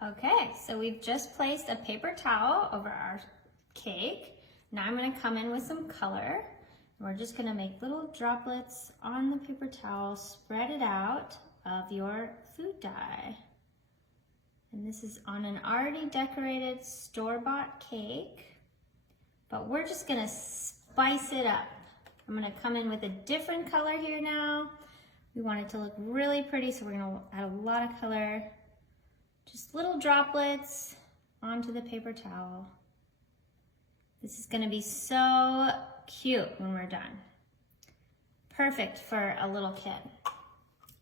Okay, so we've just placed a paper towel over our cake. Now I'm gonna come in with some color. We're just gonna make little droplets on the paper towel, spread it out of your food dye. And this is on an already decorated store-bought cake, but we're just gonna spice it up. I'm gonna come in with a different color here now. We want it to look really pretty, so we're gonna add a lot of color. Just little droplets onto the paper towel. This is gonna be so cute when we're done. Perfect for a little kid.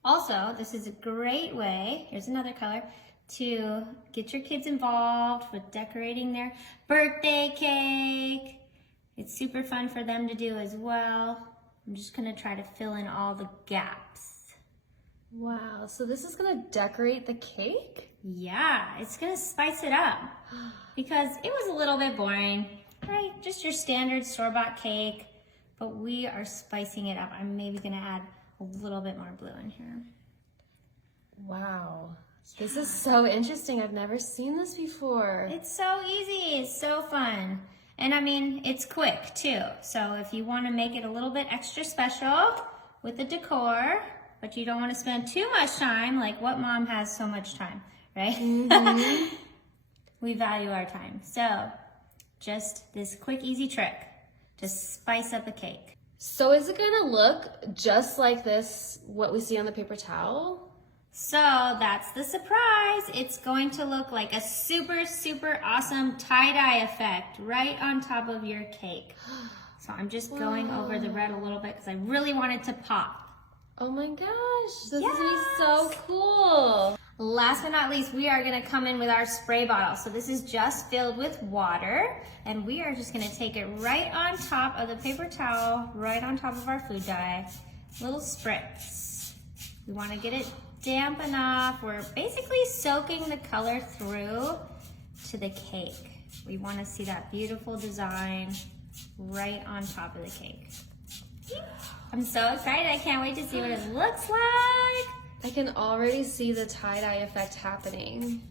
Also, this is a great way, here's another color, to get your kids involved with decorating their birthday cake. It's super fun for them to do as well. I'm just gonna try to fill in all the gaps. Wow, so this is gonna decorate the cake? Yeah, it's gonna spice it up because it was a little bit boring, right? Just your standard store-bought cake, but we are spicing it up. I'm maybe gonna add a little bit more blue in here. Wow, this is so interesting. I've never seen this before. It's so easy, it's so fun. And I mean, it's quick too. So if you wanna make it a little bit extra special with the decor, but you don't wanna spend too much time, like what mom has so much time, right? Mm-hmm. We value our time. So just this quick, easy trick to spice up a cake. So is it gonna look just like this, what we see on the paper towel? So that's the surprise. It's going to look like a super, super awesome tie-dye effect right on top of your cake. So I'm just going over the red a little bit because I really want it to pop. Oh my gosh, this is gonna be so cool. Last but not least, we are gonna come in with our spray bottle. So this is just filled with water, and we are just gonna take it right on top of the paper towel, right on top of our food dye. Little spritz. We wanna get it damp enough. We're basically soaking the color through to the cake. We wanna see that beautiful design right on top of the cake. I'm so excited, I can't wait to see what it looks like. I can already see the tie-dye effect happening.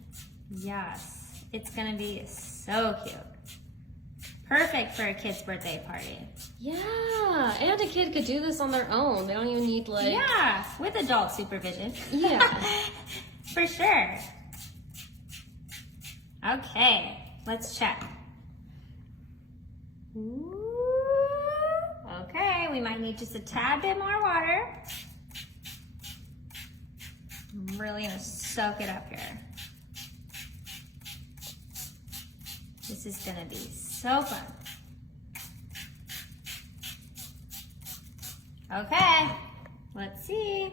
Yes, it's gonna be so cute. Perfect for a kid's birthday party. Yeah, and a kid could do this on their own. They don't even need like... Yeah, with adult supervision. Yeah. For sure. Okay, let's check. Ooh. Okay, we might need just a tad bit more water. I'm really gonna soak it up here. This is gonna be so fun. Okay, let's see.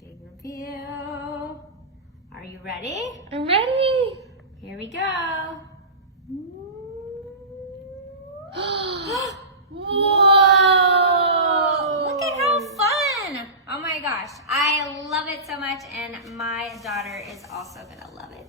The big reveal. Are you ready? I'm ready. Here we go. Whoa! Look at how fun! Oh my gosh, I love it so much, and my daughter is also gonna love it.